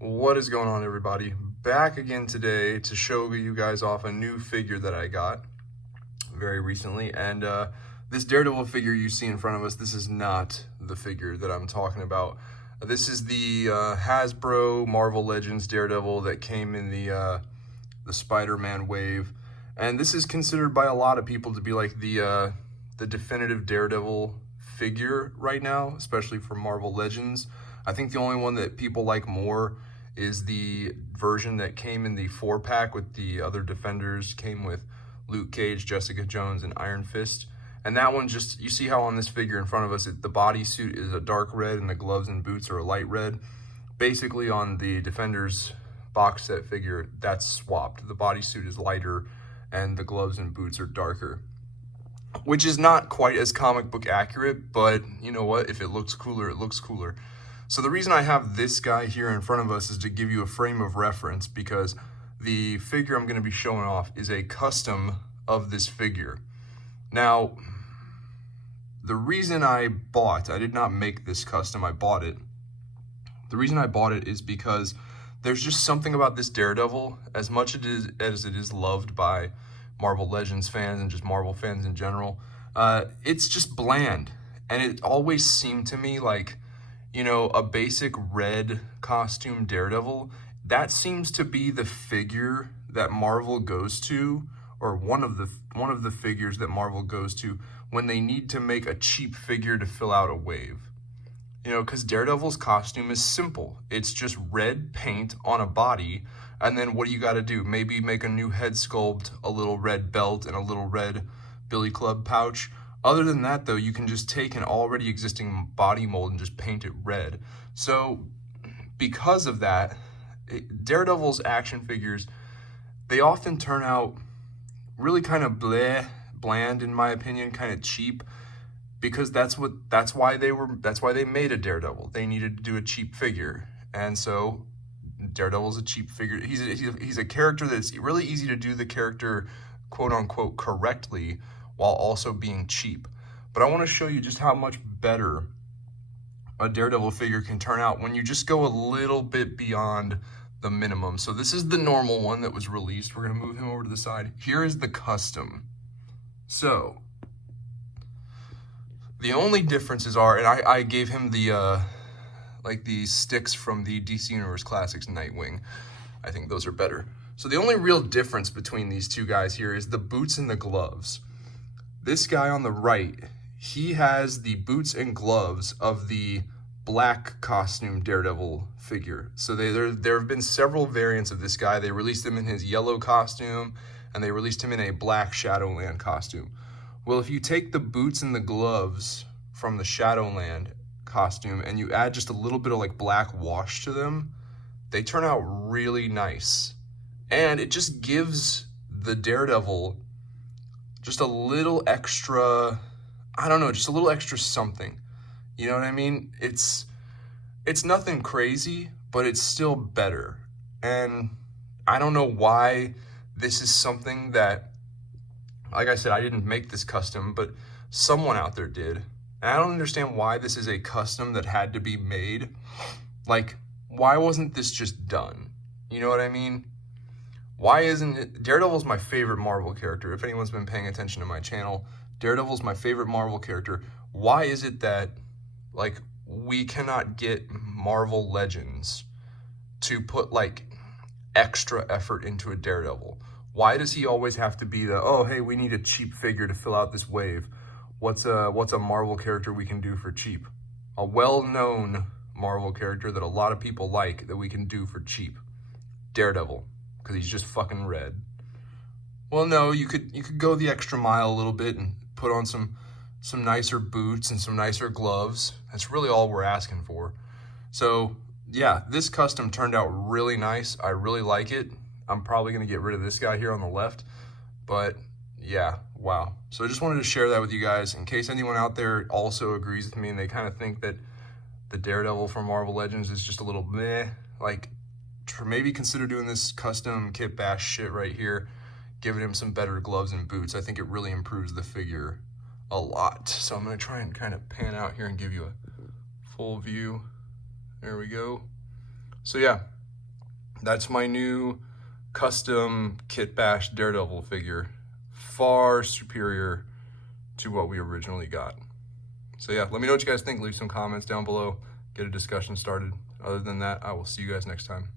What is going on, everybody? Back again today to show you guys off a new figure that I got very recently. And this Daredevil figure you see in front of us, this is not the figure that I'm talking about. This is the Hasbro Marvel Legends Daredevil that came in the Spider-Man wave. And this is considered by a lot of people to be like the definitive Daredevil figure right now, especially for Marvel Legends. I think the only one that people like more is the version that came in the 4-pack with the other Defenders, came with Luke Cage, Jessica Jones, and Iron Fist. And that one just, you see how on this figure in front of us, the bodysuit is a dark red and the gloves and boots are a light red. Basically on the Defenders box set figure, that's swapped. The bodysuit is lighter and the gloves and boots are darker, which is not quite as comic book accurate, but you know what? If it looks cooler, it looks cooler. So the reason I have this guy here in front of us is to give you a frame of reference, because the figure I'm going to be showing off is a custom of this figure. Now, the reason I did not make this custom, I bought it. The reason I bought it is because there's just something about this Daredevil, as much as it is loved by Marvel Legends fans and just Marvel fans in general, it's just bland. And it always seemed to me like, you know, a basic red costume Daredevil, that seems to be the figure that Marvel goes to, or one of the figures that Marvel goes to when they need to make a cheap figure to fill out a wave. You know, because Daredevil's costume is simple. It's just red paint on a body, and then what do you got to do? Maybe make a new head sculpt, a little red belt, and a little red Billy Club pouch. Other than that, though, you can just take an already existing body mold and just paint it red. So, because of that, Daredevil's action figures, they often turn out really kind of bland, in my opinion, kind of cheap, because that's why they made a Daredevil. They needed to do a cheap figure, and so Daredevil's a cheap figure. He's a character that's really easy to do the character quote unquote correctly, while also being cheap. But I want to show you just how much better a Daredevil figure can turn out when you just go a little bit beyond the minimum. So this is the normal one that was released. We're going to move him over to the side. Here is the custom. So the only differences are, and I gave him the like the sticks from the DC Universe Classics Nightwing. I think those are better. So the only real difference between these two guys here is the boots and the gloves. This guy on the right, he has the boots and gloves of the black costume Daredevil figure. So there have been several variants of this guy. They released him in his yellow costume, and they released him in a black Shadowland costume. Well, if you take the boots and the gloves from the Shadowland costume and you add just a little bit of like black wash to them, they turn out really nice. And it just gives the Daredevil just a little extra, I don't know, just a little extra something. You know what I mean? It's nothing crazy, but it's still better. And I don't know why this is something that, like I said, I didn't make this custom, but someone out there did. And I don't understand why this is a custom that had to be made. Like, why wasn't this just done? You know what I mean? Why isn't it? Daredevil's my favorite Marvel character. If anyone's been paying attention to my channel, Daredevil's my favorite Marvel character. Why is it that, like, we cannot get Marvel Legends to put, like, extra effort into a Daredevil? Why does he always have to be the, oh, hey, we need a cheap figure to fill out this wave? What's a Marvel character we can do for cheap? A well-known Marvel character that a lot of people like that we can do for cheap. Daredevil. Because he's just fucking red. Well, no, you could go the extra mile a little bit and put on some nicer boots and some nicer gloves. That's really all we're asking for. So yeah, this custom turned out really nice. I really like it. I'm probably gonna get rid of this guy here on the left, but yeah, wow. So I just wanted to share that with you guys in case anyone out there also agrees with me and they kind of think that the Daredevil from Marvel Legends is just a little meh. Like, maybe consider doing this custom kit bash shit right here, giving him some better gloves and boots. I think it really improves the figure a lot. So I'm gonna try and kind of pan out here and give you a full view. There we go. So yeah, That's my new custom Kit Bash Daredevil figure. Far superior to what we originally got. So yeah, let me know what you guys think. Leave some comments down below. Get a discussion started. Other than that, I will see you guys next time.